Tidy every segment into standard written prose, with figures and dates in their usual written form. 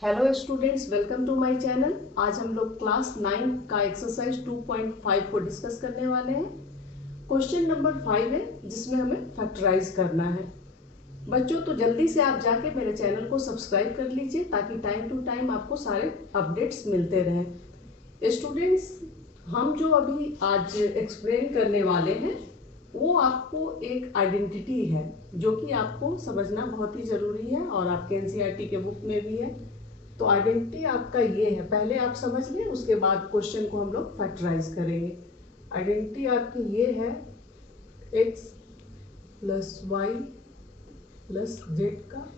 Hello students, welcome to my channel. आज हम लोग क्लास 9 का एक्सरसाइज 2.5 को डिस्कस करने वाले हैं। क्वेश्चन नंबर 5 है जिसमें हमें फैक्टराइज करना है। बच्चों, तो जल्दी से आप जाके मेरे चैनल को सब्सक्राइब कर लीजिए ताकि टाइम टू टाइम आपको सारे अपडेट्स मिलते रहें। स्टूडेंट्स, हम जो अभी आज एक्सप्लेन करने वाले हैं वो आपको एक आइडेंटिटी है जो कि आपको समझना बहुत ही ज़रूरी है और आपके एनसीईआरटी के बुक में भी है। तो आइडेंटिटी आपका ये है, पहले आप समझ लें, उसके बाद क्वेश्चन को हम लोग फैक्टराइज करेंगे। आइडेंटिटी आपकी ये है x plus Y plus Z का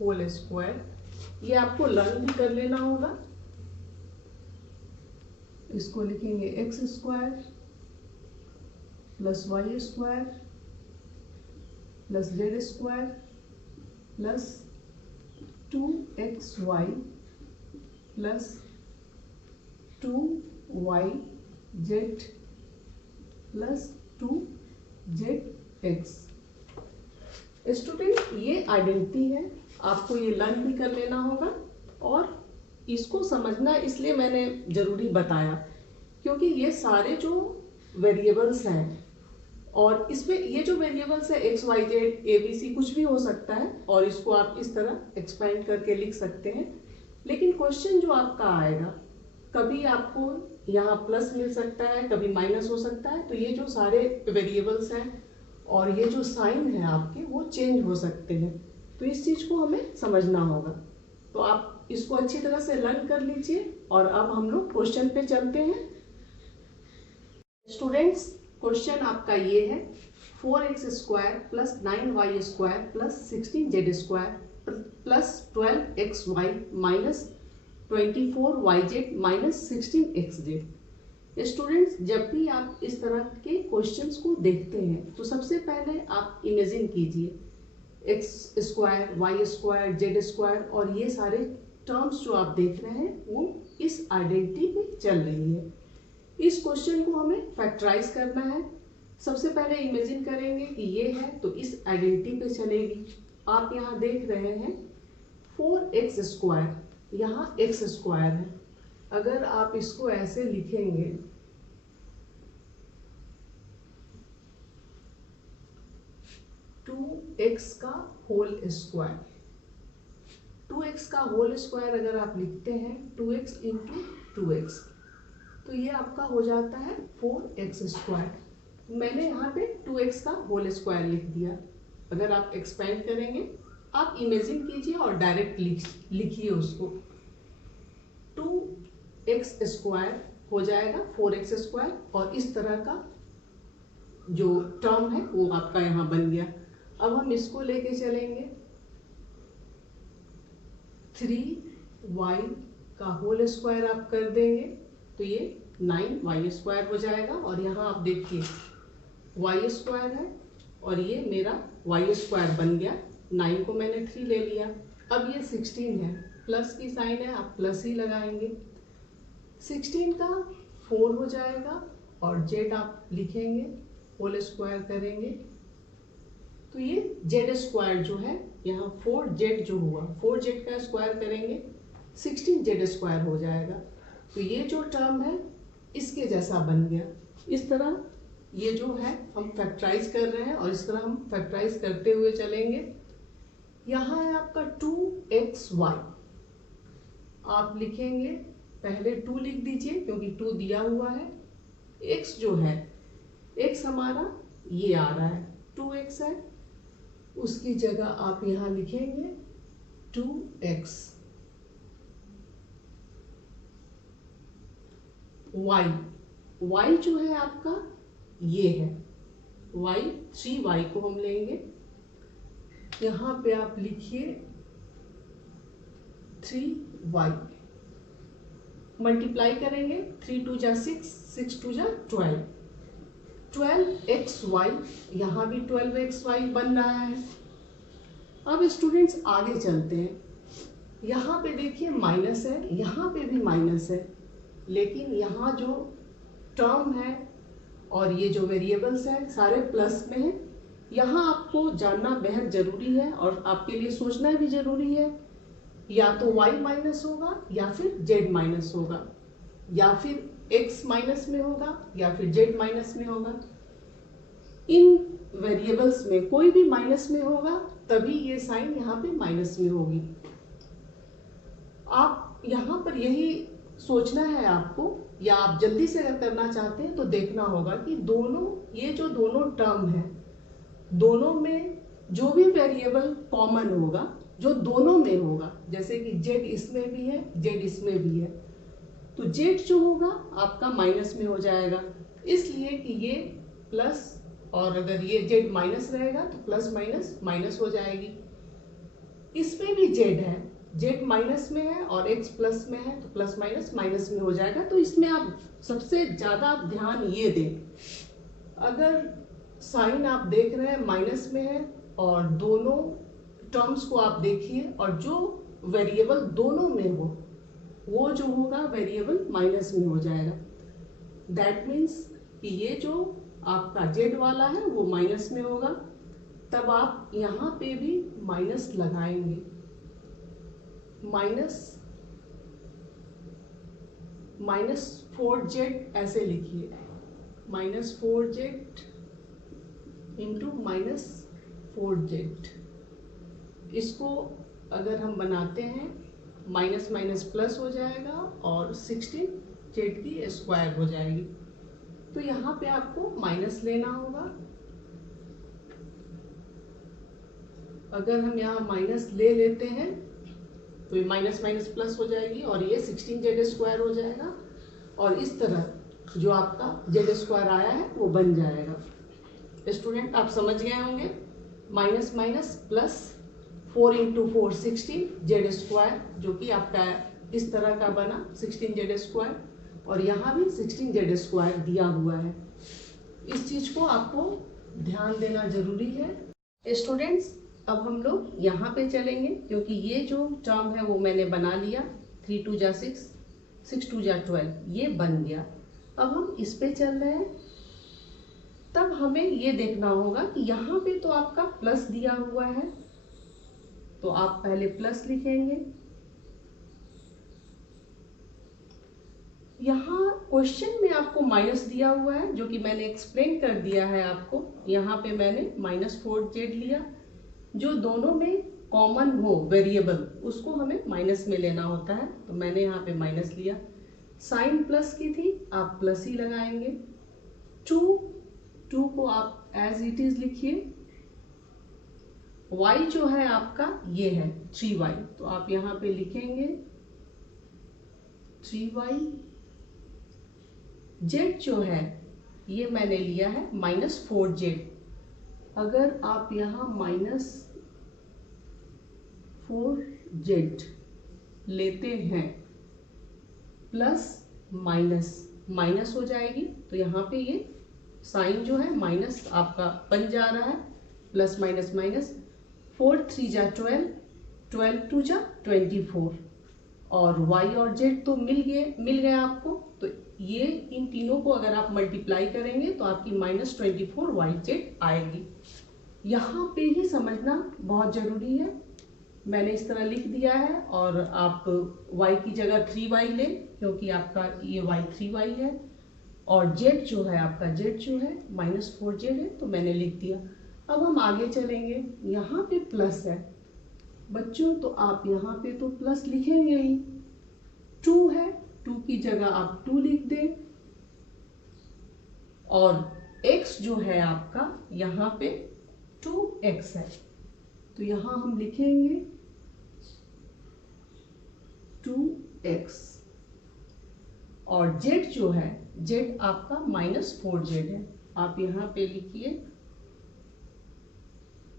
होल स्क्वायर। ये आपको लर्न भी कर लेना होगा। इसको लिखेंगे X square plus Y square plus Z square plus 2xy plus 2yz plus 2zx। Student, ये आइडेंटिटी है, आपको ये लर्न भी कर लेना होगा और इसको समझना इसलिए मैंने ज़रूरी बताया क्योंकि ये सारे जो वेरिएबल्स हैं और इसमें ये जो वेरिएबल्स है X Y Z A B C कुछ भी हो सकता है और इसको आप इस तरह एक्सपेंड करके लिख सकते हैं। लेकिन क्वेश्चन जो आपका आएगा, कभी आपको यहाँ प्लस मिल सकता है, कभी माइनस हो सकता है। तो ये जो सारे वेरिएबल्स हैं और ये जो साइन है आपके वो चेंज हो सकते हैं, तो इस चीज़ को हमें समझना होगा। तो आप इसको अच्छी तरह से लर्न कर लीजिए और अब हम लोग क्वेश्चन पे चलते हैं। स्टूडेंट्स, क्वेश्चन आपका ये है 4x square plus 9y square plus 16z square plus 12xy minus 24yz minus 16xz। Students, जब भी आप इस तरह के क्वेश्चंस को देखते हैं तो सबसे पहले आप इमेजिन कीजिए X square Y square Z square और ये सारे टर्म्स जो आप देख रहे हैं वो इस आइडेंटिटी पे चल रही है। इस क्वेश्चन को हमें फैक्टराइज करना है। सबसे पहले इमेजिन करेंगे कि ये है तो इस आइडेंटिटी पे चलेगी। आप यहाँ देख रहे हैं 4x स्क्वायर, यहाँ x स्क्वायर है। अगर आप इसको ऐसे लिखेंगे 2x का होल स्क्वायर, 2x का होल स्क्वायर अगर आप लिखते हैं 2x इंटू 2x तो ये आपका हो जाता है 4x स्क्वायर। मैंने यहाँ पे 2x का होल स्क्वायर लिख दिया। अगर आप एक्सपेंड करेंगे, आप इमेजिन कीजिए और डायरेक्ट लिखिए उसको। 2x स्क्वायर हो जाएगा 4x स्क्वायर और इस तरह का जो टर्म है वो आपका यहाँ बन गया। अब हम इसको लेके चलेंगे 3y का होल स्क्वायर आप कर देंगे तो ये 9y स्क्वायर हो जाएगा और यहाँ आप देखिए y स्क्वायर है और ये मेरा y स्क्वायर बन गया। 9 को मैंने 3 ले लिया। अब ये 16 है, प्लस की साइन है, आप प्लस ही लगाएंगे। 16 का 4 हो जाएगा और z आप लिखेंगे, होल स्क्वायर करेंगे तो ये z स्क्वायर जो है यहाँ 4z जो हुआ 4z का स्क्वायर करेंगे 16z स्क्वायर हो जाएगा। तो ये जो टर्म है इसके जैसा बन गया। इस तरह ये जो है हम फैक्टराइज कर रहे हैं और इस तरह हम फैक्टराइज करते हुए चलेंगे। यहाँ है आपका 2xy, आप लिखेंगे, पहले 2 लिख दीजिए क्योंकि 2 दिया हुआ है। x जो है, x हमारा ये आ रहा है 2x है, उसकी जगह आप यहाँ लिखेंगे 2x। y जो है आपका ये है y, 3y को हम लेंगे, यहाँ पे आप लिखिए 3y, मल्टीप्लाई करेंगे 3 2 जा 6, 6 2 जा 12, 12xy, यहाँ भी 12xy बन रहा है। अब स्टूडेंट्स आगे चलते हैं। यहाँ पे देखिए माइनस है, यहाँ पे भी माइनस है, लेकिन यहाँ जो टर्म है और ये जो वेरिएबल्स हैं सारे प्लस में हैं। यहाँ आपको जानना बेहद ज़रूरी है और आपके लिए सोचना भी ज़रूरी है या तो y माइनस होगा या फिर z माइनस होगा, या फिर x माइनस में होगा या फिर z माइनस में होगा। इन वेरिएबल्स में कोई भी माइनस में होगा तभी ये साइन यहाँ पे माइनस में होगी। आप यहाँ पर यही सोचना है आपको, या आप जल्दी से अगर करना चाहते हैं तो देखना होगा कि दोनों, ये जो दोनों टर्म है, दोनों में जो भी वेरिएबल कॉमन होगा, जो दोनों में होगा, जैसे कि z इसमें भी है, z इसमें भी है, तो z जो होगा आपका माइनस में हो जाएगा, इसलिए कि ये प्लस, और अगर ये z माइनस रहेगा तो प्लस माइनस माइनस हो जाएगी। इसमें भी z है, z माइनस में है और x प्लस में है, तो प्लस माइनस माइनस में हो जाएगा। तो इसमें आप सबसे ज़्यादा ध्यान ये दें, अगर साइन आप देख रहे हैं माइनस में है और दोनों टर्म्स को आप देखिए और जो वेरिएबल दोनों में हो वो जो होगा वेरिएबल माइनस में हो जाएगा। दैट मीन्स कि ये जो आपका z वाला है वो माइनस में होगा, तब आप यहाँ पे भी माइनस लगाएंगे। माइनस 4z ऐसे लिखिए, minus 4z into minus 4z। इसको अगर हम बनाते हैं माइनस माइनस प्लस हो जाएगा और 16z की स्क्वायर हो जाएगी। तो यहाँ पे आपको माइनस लेना होगा। अगर हम यहाँ माइनस ले लेते हैं तो ये माइनस माइनस प्लस हो जाएगी और ये 16z स्क्वायर हो जाएगा, और इस तरह जो आपका z स्क्वायर आया है वो बन जाएगा। स्टूडेंट आप समझ गए होंगे, minus minus plus 4 into 4 16z square, जो कि आपका इस तरह का बना 16z स्क्वायर, और यहाँ भी 16z स्क्वायर दिया हुआ है। इस चीज़ को आपको ध्यान देना जरूरी है। स्टूडेंट्स अब हम लोग यहाँ पे चलेंगे, क्योंकि ये जो टर्म है वो मैंने बना लिया, 3 2 जा 6, 6 2 जा 12, ये बन गया। अब हम इस पे चल रहे हैं, तब हमें ये देखना होगा कि यहाँ पे तो आपका प्लस दिया हुआ है, तो आप पहले प्लस लिखेंगे। यहाँ क्वेश्चन में आपको माइनस दिया हुआ है, जो कि मैंने एक्सप्लेन कर दिया है आपको। यहाँ पे मैंने माइनस 4z लिया, जो दोनों में कॉमन हो वेरिएबल उसको हमें माइनस में लेना होता है, तो मैंने यहाँ पे माइनस लिया। साइन प्लस की थी, आप प्लस ही लगाएंगे। 2 को आप एज इट इज लिखिए। y जो है आपका ये है 3y, तो आप यहाँ पे लिखेंगे 3y। z जो है ये मैंने लिया है माइनस 4z। अगर आप यहाँ माइनस 4z लेते हैं, प्लस माइनस माइनस हो जाएगी, तो यहाँ पे ये साइन जो है माइनस आपका बन जा रहा है, प्लस माइनस माइनस। 4 3 जा 12, 12 2 जा 24, और y और z तो मिल गए आपको, तो ये इन तीनों को अगर आप मल्टीप्लाई करेंगे तो आपकी माइनस 24 y z आएगी। यहाँ पे ही समझना बहुत ज़रूरी है, मैंने इस तरह लिख दिया है, और आप y की जगह 3y लें, क्योंकि आपका ये y 3y है, और z जो है आपका z जो है माइनस 4z है, तो मैंने लिख दिया। अब हम आगे चलेंगे, यहाँ पे प्लस है बच्चों, तो आप यहाँ पे तो प्लस लिखेंगे ही। 2 है, 2 की जगह आप 2 लिख दें, और x जो है आपका यहाँ पे 2x है, तो यहाँ हम लिखेंगे 2x, और z जो है z आपका माइनस 4z है, आप यहाँ पे लिखिए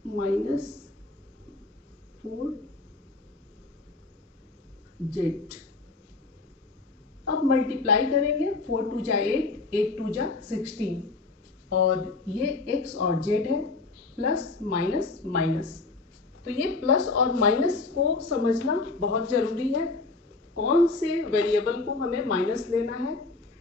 माइनस 4z। अब मल्टीप्लाई करेंगे, 4 2 जा 8, 8 2 जा 16, और ये x और z है, प्लस माइनस माइनस। तो ये प्लस और माइनस को समझना बहुत ज़रूरी है, कौन से वेरिएबल को हमें माइनस लेना है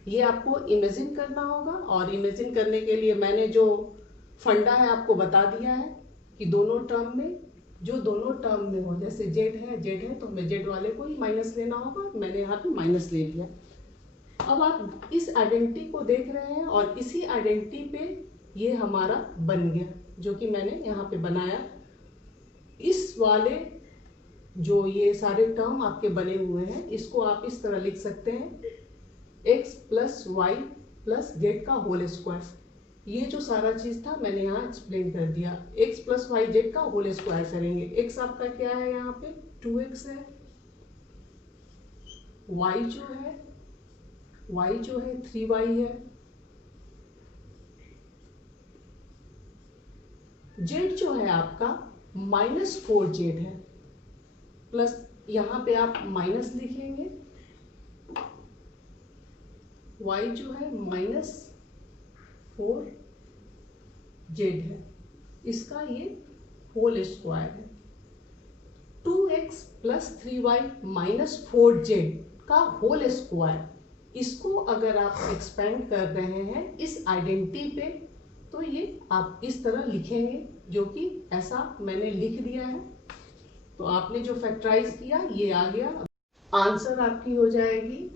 ये आपको इमेजिन करना होगा। और इमेजिन करने के लिए मैंने जो फंडा है आपको बता दिया है कि दोनों टर्म में जो दोनों टर्म में हो, जैसे जेड है तो हमें जेड वाले को ही माइनस लेना होगा, मैंने यहाँ पे माइनस ले लिया। अब आप इस आइडेंटिटी को देख रहे हैं और इसी आइडेंटिटी पे ये हमारा बन गया, जो कि मैंने यहाँ पे बनाया। इस वाले जो ये सारे टर्म आपके बने हुए हैं, इसको आप इस तरह लिख सकते हैं x plus Y plus Z का होल स्क्वायर। ये जो सारा चीज था मैंने यहाँ एक्सप्लेन कर दिया। x प्लस वाई जेड का होल स्क्वायर करेंगे। x आपका क्या है, यहाँ पे 2x है, y जो है 3y है, z जो है आपका -4z है, प्लस यहाँ पे आप माइनस लिखेंगे, y जो है -4z है, इसका ये होल स्क्वायर है। 2x प्लस 3y -4z का होल स्क्वायर, इसको अगर आप एक्सपेंड कर रहे हैं इस आइडेंटिटी पे, तो ये आप इस तरह लिखेंगे, जो कि ऐसा मैंने लिख दिया है। तो आपने जो फैक्टराइज किया ये आ गया, आंसर आपकी हो जाएगी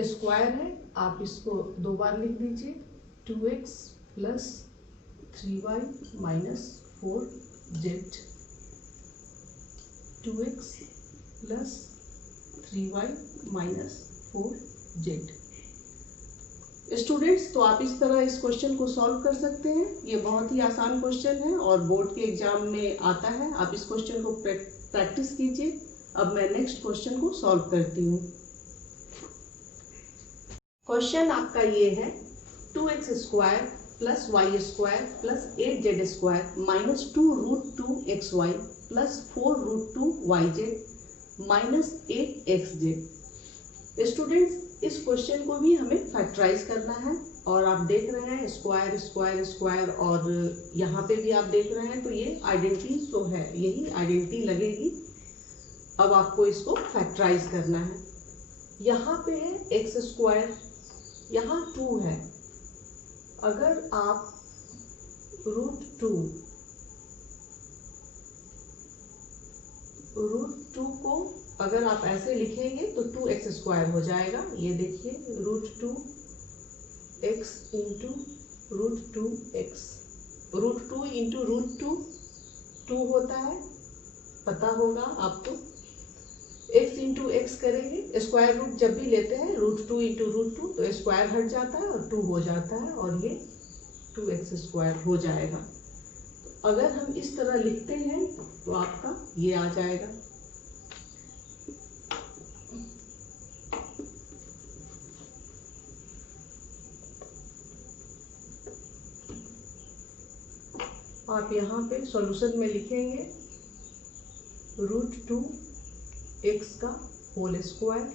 स्क्वायर है, आप इसको 2 बार लिख दीजिए, 2x plus 3y -4z, 2x plus 3y -4z। Students, तो आप इस तरह इस क्वेश्चन को सॉल्व कर सकते हैं। ये बहुत ही आसान क्वेश्चन है और बोर्ड के एग्जाम में आता है। आप इस क्वेश्चन को प्रैक्टिस कीजिए। अब मैं नेक्स्ट क्वेश्चन को सॉल्व करती हूँ। क्वेश्चन आपका ये है 2x square plus Y square plus 8z square -2√2xy plus 4√2yz -8xz। Students, इस क्वेश्चन को भी हमें फैक्टराइज करना है और आप देख रहे हैं स्क्वायर स्क्वायर स्क्वायर, और यहाँ पे भी आप देख रहे हैं, तो ये आइडेंटिटी तो है, यही आइडेंटिटी लगेगी। अब आपको इसको फैक्टराइज करना है। यहाँ पे है एक्स स्क्वायर, यहाँ 2 है। अगर आप √2 को अगर आप ऐसे लिखेंगे तो 2x स्क्वायर हो जाएगा। ये देखिए √2x इंटू √2x, √2 इंटू √2 2 होता है, पता होगा आपको। x इंटू एक्स करेंगे, स्क्वायर रूट जब भी लेते हैं √2 इंटू √2 तो स्क्वायर हट जाता है और 2 हो जाता है और ये 2x स्क्वायर हो जाएगा। तो अगर हम इस तरह लिखते हैं तो आपका ये आ जाएगा। आप यहाँ पे सॉल्यूशन में लिखेंगे √2x का होल स्क्वायर,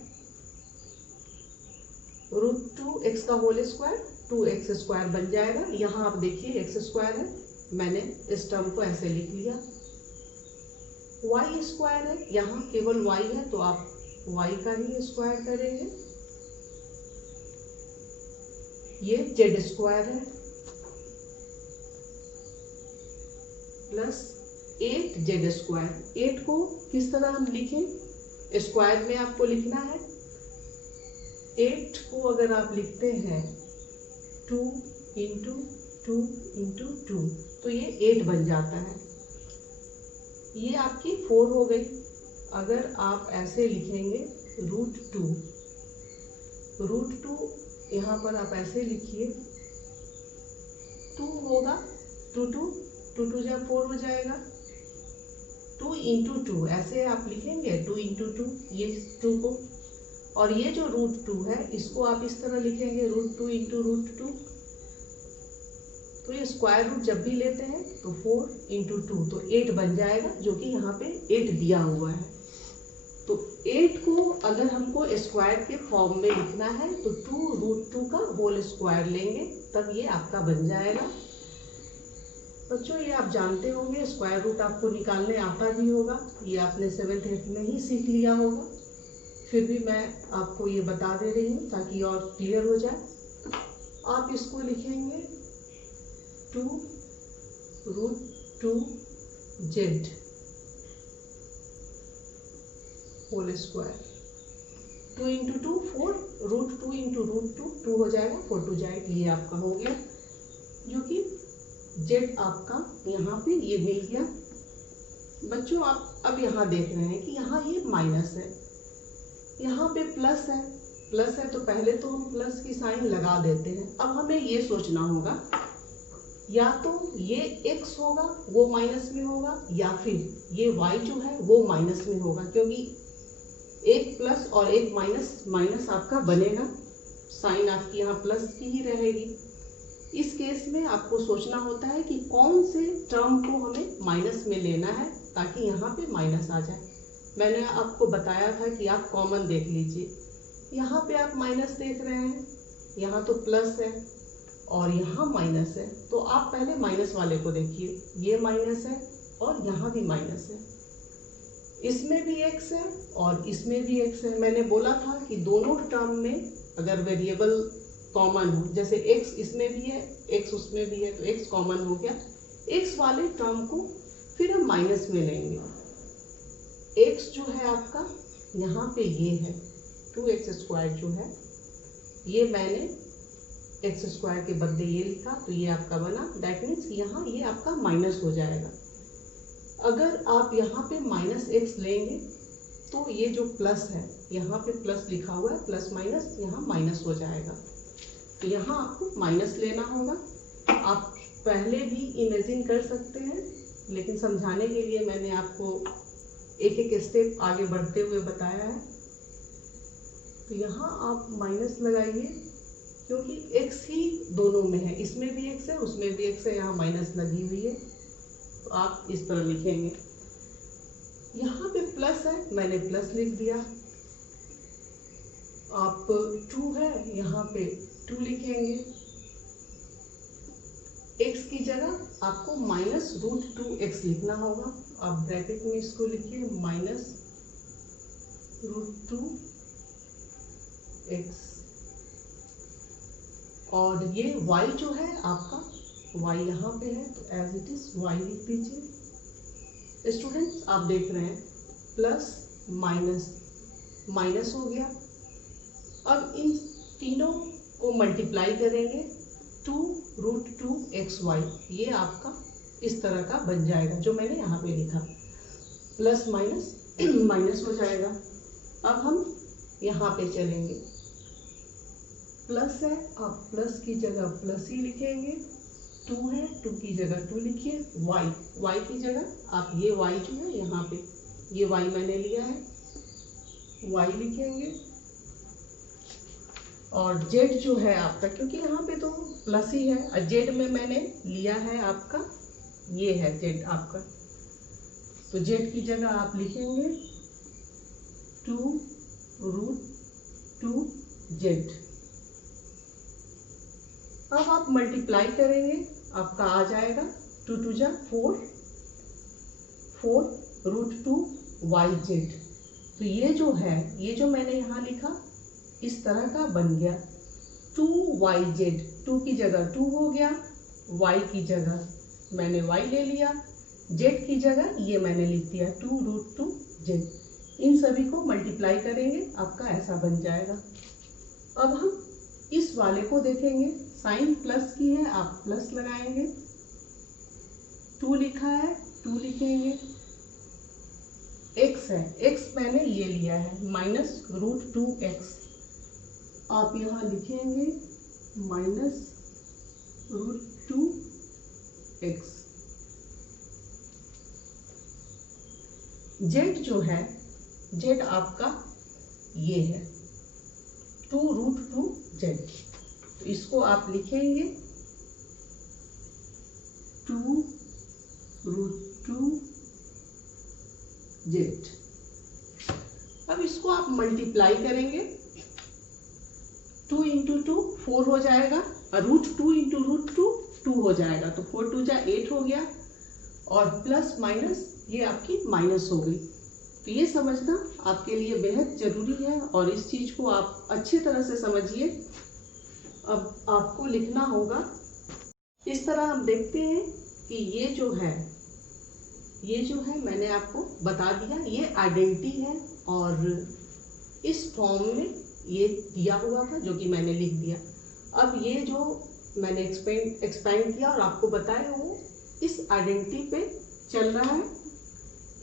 √2x का होल स्क्वायर 2x स्क्वायर बन जाएगा। यहाँ आप देखिए x स्क्वायर है, मैंने इस टर्म को ऐसे लिख लिया। y स्क्वायर है, यहाँ केवल y है तो आप y का ही स्क्वायर करेंगे। ये z स्क्वायर है प्लस 8z स्क्वायर। 8 को किस तरह हम लिखें, स्क्वायर में आपको लिखना है। 8 को अगर आप लिखते हैं 2 इंटू 2 इंटू 2 तो ये 8 बन जाता है। ये आपकी 4 हो गई। अगर आप ऐसे लिखेंगे √2 यहाँ पर आप ऐसे लिखिए, 2 होगा, 2 जब 4 हो जाएगा, 2 इंटू 2 ऐसे आप लिखेंगे, 2 इंटू 2 ये 2 को, और ये जो √2 है इसको आप इस तरह लिखेंगे √2 इंटू √2। तो ये स्क्वायर रूट जब भी लेते हैं तो 4 इंटू 2 तो 8 बन जाएगा, जो कि यहाँ पे 8 दिया हुआ है। तो 8 को अगर हमको स्क्वायर के फॉर्म में लिखना है तो 2√2 का होल स्क्वायर लेंगे, तब ये आपका बन जाएगा। बच्चों, ये आप जानते होंगे, स्क्वायर रूट आपको निकालने आता भी होगा, ये आपने 7th 8th में ही सीख लिया होगा। फिर भी मैं आपको ये बता दे रही हूँ ताकि और क्लियर हो जाए। आप इसको लिखेंगे 2 √2z whole square. 2 into 2 4, √2 into √2 2 हो जाएगा, 4 2 8, ये आपका हो गया, जो कि z आपका यहाँ पे ये मिल गया। बच्चों आप अब यहाँ देख रहे हैं कि यहाँ ये माइनस है, यहाँ पे प्लस है, प्लस है तो पहले तो हम प्लस की साइन लगा देते हैं। अब हमें ये सोचना होगा या तो ये x होगा वो माइनस में होगा, या फिर ये y जो है वो माइनस में होगा, क्योंकि एक प्लस और एक माइनस, माइनस आपका बनेगा, साइन आपकी यहाँ प्लस की ही रहेगी। इस केस में आपको सोचना होता है कि कौन से टर्म को हमें माइनस में लेना है ताकि यहाँ पे माइनस आ जाए। मैंने आपको बताया था कि आप कॉमन देख लीजिए, यहाँ पे आप माइनस देख रहे हैं, यहाँ तो प्लस है और यहाँ माइनस है, तो आप पहले माइनस वाले को देखिए, ये माइनस है और यहाँ भी माइनस है, इसमें भी x है और इसमें भी x है। मैंने बोला था कि दोनों टर्म में अगर वेरिएबल कॉमन हो, जैसे x इसमें भी है x उसमें भी है, तो x कॉमन हो गया, x वाले टर्म को फिर हम माइनस में लेंगे। x जो है आपका यहाँ पे ये है 2x² जो है, ये मैंने x² के बदले ये लिखा तो ये आपका बना, दैट मीन्स यहाँ ये आपका माइनस हो जाएगा। अगर आप यहाँ पे -x लेंगे तो ये जो प्लस है, यहाँ पे प्लस लिखा हुआ है, प्लस माइनस यहाँ माइनस हो जाएगा, तो यहाँ आपको माइनस लेना होगा। आप पहले भी इमेजिन कर सकते हैं, लेकिन समझाने के लिए मैंने आपको एक एक स्टेप आगे बढ़ते हुए बताया है। तो यहाँ आप माइनस लगाइए, क्योंकि x ही दोनों में है, इसमें भी x है उसमें भी x है, यहाँ माइनस लगी हुई है, तो आप इस तरह लिखेंगे। यहाँ पे प्लस है, मैंने प्लस लिख दिया। आप 2 है, यहाँ पे 2 लिखेंगे। x की जगह आपको -√2x लिखना होगा। आप ब्रैकेट में इसको लिखिए -√2x, और ये y जो है आपका, y यहाँ पे है तो एज इट इज y लिख दीजिए। स्टूडेंट्स आप देख रहे हैं प्लस माइनस माइनस हो गया। अब इन तीनों को मल्टीप्लाई करेंगे, 2√2xy, ये आपका इस तरह का बन जाएगा जो मैंने यहाँ पे लिखा, प्लस माइनस माइनस हो जाएगा। अब हम यहाँ पे चलेंगे, प्लस है, आप प्लस की जगह प्लस ही लिखेंगे, 2 है 2 की जगह 2 लिखिए, y की जगह आप ये y जो है यहाँ पे ये y मैंने लिया है, y लिखेंगे। और z जो है आपका, क्योंकि यहाँ पे तो प्लस ही है, और z में मैंने लिया है आपका, ये है z आपका, तो z की जगह आप लिखेंगे 2√2z। अब आप मल्टीप्लाई करेंगे, आपका आ जाएगा 2 2 जा 4, 4√2yz। तो ये जो है, ये जो मैंने यहाँ लिखा इस तरह का बन गया, 2yz, 2 की जगह 2 हो गया, y की जगह मैंने y ले लिया, z की जगह ये मैंने लिख दिया 2√2z। इन सभी को मल्टीप्लाई करेंगे, आपका ऐसा बन जाएगा। अब हम इस वाले को देखेंगे, साइन प्लस की है, आप प्लस लगाएंगे, 2 लिखा है 2 लिखेंगे, x है, x मैंने ये लिया है -√2x, आप यहाँ लिखेंगे -√2x। z जो है, z आपका ये है 2√2z, तो इसको आप लिखेंगे 2√2z। अब इसको आप मल्टीप्लाई करेंगे, 2 इंटू 2 4 हो जाएगा, और √2 इंटू √2 2 हो जाएगा, तो 4 2 जा 8 हो गया, और प्लस माइनस ये आपकी माइनस हो गई। तो ये समझना आपके लिए बेहद ज़रूरी है, और इस चीज़ को आप अच्छी तरह से समझिए। अब आपको लिखना होगा, इस तरह हम देखते हैं कि ये जो है मैंने आपको बता दिया, ये आइडेंटिटी है और इस फॉर्म में ये दिया हुआ था जो कि मैंने लिख दिया। अब ये जो मैंने एक्सपेंड किया और आपको बताया वो इस आइडेंटिटी पे चल रहा है।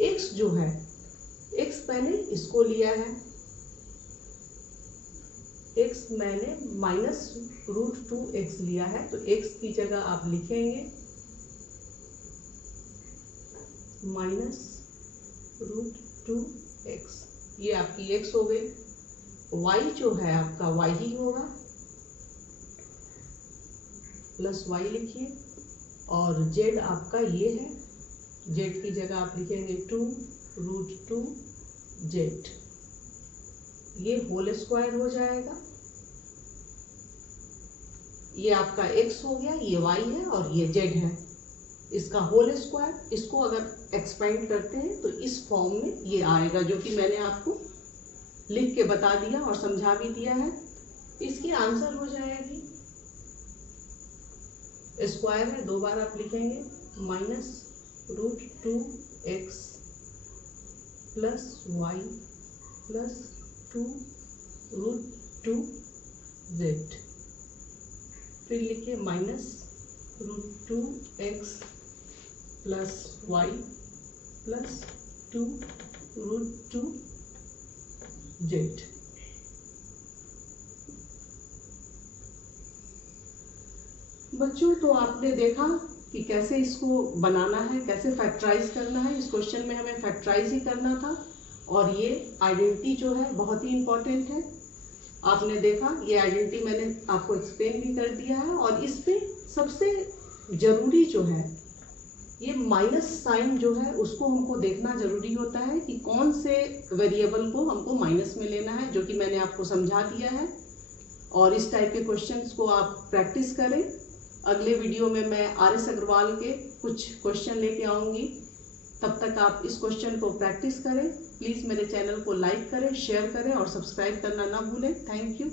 x जो है, x मैंने इसको लिया है, x मैंने -√2x लिया है, तो x की जगह आप लिखेंगे -√2x, ये आपकी x हो गई। y जो है आपका y ही होगा, +y लिखिए, और z आपका ये है, z की जगह आप लिखेंगे 2√2z, ये होल स्क्वायर हो जाएगा। ये आपका x हो गया, ये y है और ये z है, इसका होल स्क्वायर। इसको अगर एक्सपेंड करते हैं तो इस फॉर्म में ये आएगा जो कि मैंने आपको लिख के बता दिया और समझा भी दिया है। इसकी आंसर हो जाएगी, स्क्वायर है, 2 बार आप लिखेंगे, -√2x + y + 2√2z, फिर लिखिए -√2x + y + 2√2z। बच्चों, तो आपने देखा कि कैसे इसको बनाना है, कैसे फैक्टराइज करना है। इस क्वेश्चन में हमें फैक्टराइज ही करना था और ये आइडेंटिटी जो है बहुत ही इम्पोर्टेंट है। आपने देखा ये आइडेंटिटी मैंने आपको एक्सप्लेन भी कर दिया है, और इस पे सबसे ज़रूरी जो है ये माइनस साइन जो है उसको हमको देखना ज़रूरी होता है कि कौन से वेरिएबल को हमको माइनस में लेना है, जो कि मैंने आपको समझा दिया है। और इस टाइप के क्वेश्चंस को आप प्रैक्टिस करें। अगले वीडियो में मैं RS अग्रवाल के कुछ क्वेश्चन लेके आऊँगी, तब तक आप इस क्वेश्चन को प्रैक्टिस करें। प्लीज़ मेरे चैनल को लाइक करें, शेयर करें और सब्सक्राइब करना ना भूलें। Thank you.